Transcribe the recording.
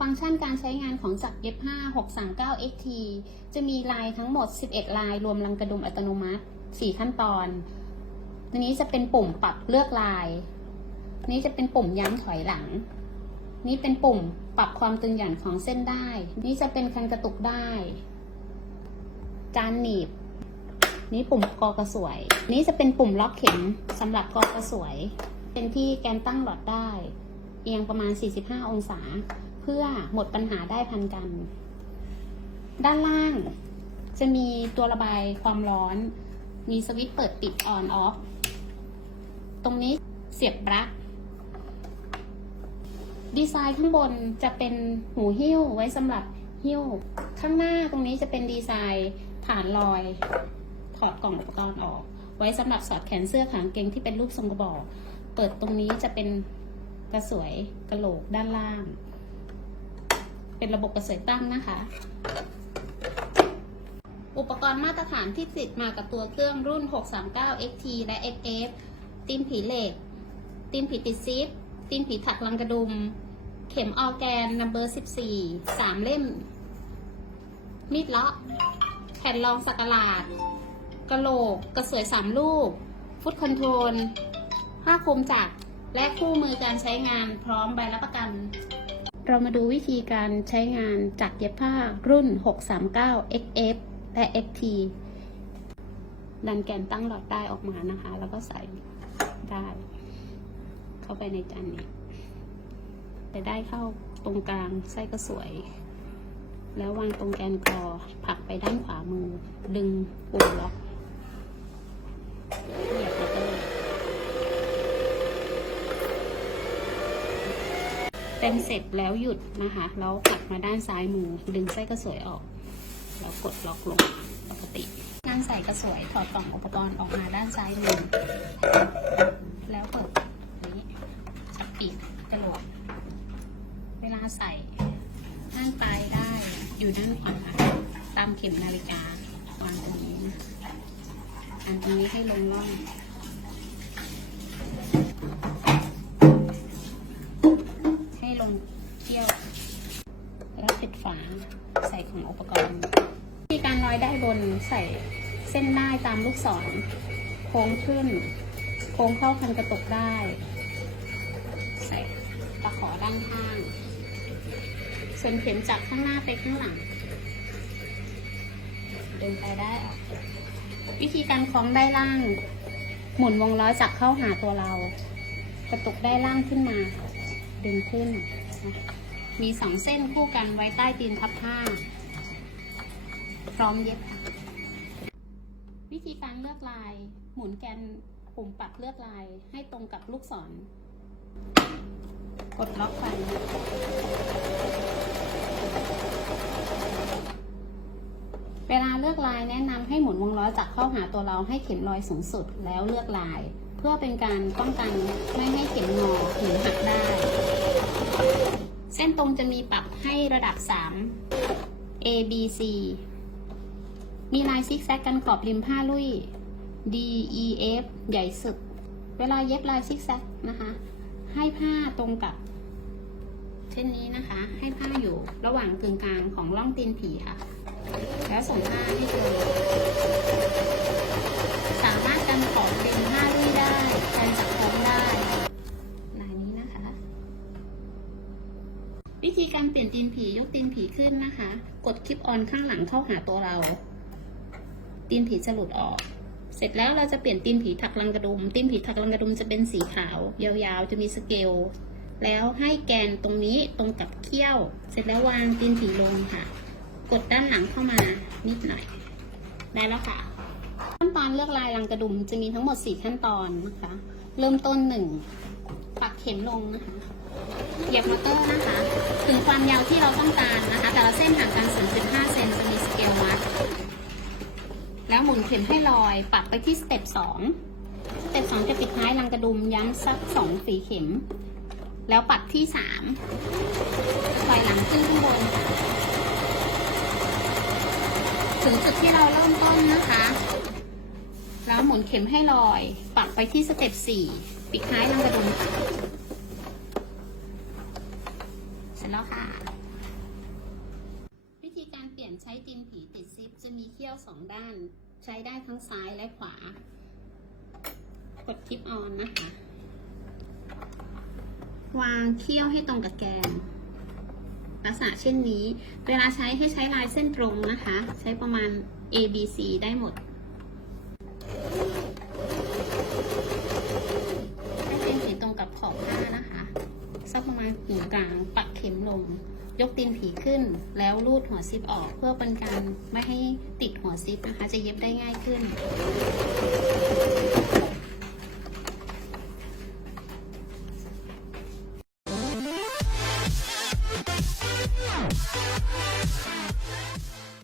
ฟังก์ชันการใช้งานของจักรเย็บผ้า639 XT จะมีลายทั้งหมด 11 ลาย รวมลังกระดุมอัตโนมัติ 4 ขั้นตอนตัวนี้จะเป็นปุ่มปรับเลือกลาย นี้จะเป็นปุ่มย้ำถอยหลัง นี่เป็นปุ่มปรับความตึงหย่อนของเส้นได้ นี่จะเป็นคันกระตุกได้จานหนีบ นี่ปุ่มกอกระสวย นี่จะเป็นปุ่มล็อกเข็มสำหรับกอกระสวย เป็นที่แกนตั้งหลอดได้ เอียงประมาณ 45 องศา เพื่อหมดปัญหาได้พันกัน ด้านล่าง จะมีตัวระบายความร้อน มีสวิตช์เปิดปิดออนออฟตรงนี้เสียบปลั๊กดีไซน์ข้างบนจะเป็นหูหิ้วไว้สำหรับหิ้ว ข้างหน้าตรงนี้จะเป็นดีไซน์ฐานลอย ถอดกล่องอุปกรณ์ออก ไว้สำหรับสอดแขนเสื้อขางเกงที่เป็นรูปทรงกระบอก เปิดตรงนี้จะเป็นกระสวยกระโหลกด้านล่าง เป็นระบบกระสวยตั้งนะคะ อุปกรณ์มาตรฐานที่ติดมากับตัวเครื่องรุ่น 639 XT และ XF ตีนผีเหล็ก ตีนผีติดซิป ตีนผีถักลังกระดุม เข็มออแกนนัมเบอร์ 14สามเล่ม มีดเลาะ แผ่นรองสักหลาด กระโหลก กระสวยสามลูก ฟุตคอนโทรล ผ้าคลุมจักรและคู่มือการใช้งานพร้อมใบรับประกัน เรามาดูวิธีการใช้งานจักรเย็บผ้ารุ่น 639 XF และ XT ดันแกนตั้งหลอดได้ออกมานะคะ แล้วก็ใส่ได้ เข้าไปในจานนี้ไปได้เข้าตรงกลางไส้ก็สวย แล้ววางตรงแกนกอผักไปด้านขวามือ ดึงปุ่มล็อก เหยียบแล้วก็เลยเสร็จแล้วหยุดนะคะแล้วผลักมาด้านซ้ายมือดึงไส้กระสวยออก แล้วกดล็อกลงปกติงานใส่กระสวยถอดกล่องอุปกรณ์ออกมาด้านซ้ายมือแล้วเปิดนี้จับปีกกระโหลกเวลาใส่นั่งปลายได้อยู่ด้านขวาตามเข็มนาฬิกาวางตรงนี้นะอันตรงนี้ให้ลงร่อง เที่ยว แล้วปิดฝาใส่ของอุปกรณ์วิธีการร้อยได้บนใส่เส้นได้ตามลูกศร โค้งขึ้น โค้งเข้าคันกระตกได้ ใส่ตะขอด้านข้าง ส่วนเข็มจากข้างหน้าไปข้างหลังดึงไปได้ออกวิธีการคล้องได้ล่าง หมุนวงล้อจับเข้าหาตัวเรา กระตุกได้ล่างขึ้นมา ดึงขึ้น มีสองเส้นคู่กันไว้ใต้ตีนพับผ้า พร้อมเย็บค่ะ วิธีการเลือกลาย หมุนแกนปุ่มปรับเลือกลายให้ตรงกับลูกศร กดล็อกไปเวลาเลือกลายแนะนำให้หมุนวงล้อจับเข้าหาตัวเราให้เข็มลอยสูงสุดแล้วเลือกลาย พื่อเป็นการป้องกันไม่ให้เข็มงอหรือหักได้ เส้นตรงจะมีปรับให้ระดับ 3 A B C มีลายซิกแซกกันกรอบริมผ้าลุย D E F ใหญ่สุดเวลาเย็บลายซิกแซกนะคะ ให้ผ้าตรงกับ เช่นนี้นะคะ ให้ผ้าอยู่ระหว่างกึ่งกลางของร่องตีนผีค่ะ แล้วส่งผ้าให้ตรงสามารถกันขอบเป็นผ้าลุยได้กันจับพร้อมได้ลายนี้นะคะ วิธีการเปลี่ยนตีนผียกตีนผีขึ้นนะคะ กดคลิปออนข้างหลังเข้าหาตัวเรา ตีนผีจะหลุดออก เสร็จแล้วเราจะเปลี่ยนตีนผีถักลังกระดุม ตีนผีถักลังกระดุมจะเป็นสีขาวยาวๆ จะมีสเกลแล้วให้แกนตรงนี้ตรงกับเขี้ยว เสร็จแล้ววางตีนผีลงค่ะ กดด้านหลังเข้ามานิดหน่อย ได้แล้วค่ะ ขั้นตอนเลือกลายลังกระดุมจะมีทั้งหมด 4 ขั้นตอนนะคะ เริ่มต้น 1 ปักเข็มลงนะคะ เหยียบมอเตอร์นะคะ ถึงความยาวที่เราต้องการนะคะ แต่ละเส้นห่างกัน 0.5 เซนจะมีสเกลวัด แล้วหมุนเข็มให้ลอยปรับไปที่สเต็ป2สเต็ป2จะปิดท้ายลังกระดุมย้ำสัก2ฝีเข็ม แล้วปัดที่3ถอยหลังขึ้นข้างบน ถึงจุดที่เราเริ่มต้นนะคะแล้วหมุนเข็มให้ลอย ปักไปที่สเต็ป4ปิดท้ายลังกระดุมค่ะแล้วค่ะ วิธีการเปลี่ยนใช้ตีนผีติดซิปจะมีเขี้ยวสองด้าน ใช้ได้ทั้งซ้ายและขวา กดคลิปออนนะคะ วางเขี้ยวให้ตรงกับแกน ลักษณะเช่นนี้ เวลาใช้ให้ใช้ลายเส้นตรงนะคะ ใช้ประมาณ A B C ได้หมดให้ตีนผีตรงกับขอบผ้านะคะสักประมาณกึ่งกลาง ปักเข็มลง ยกตีนผีขึ้น แล้วรูดหัวซิปออกเพื่อเป็นการไม่ให้ติดหัวซิปนะคะ จะเย็บได้ง่ายขึ้น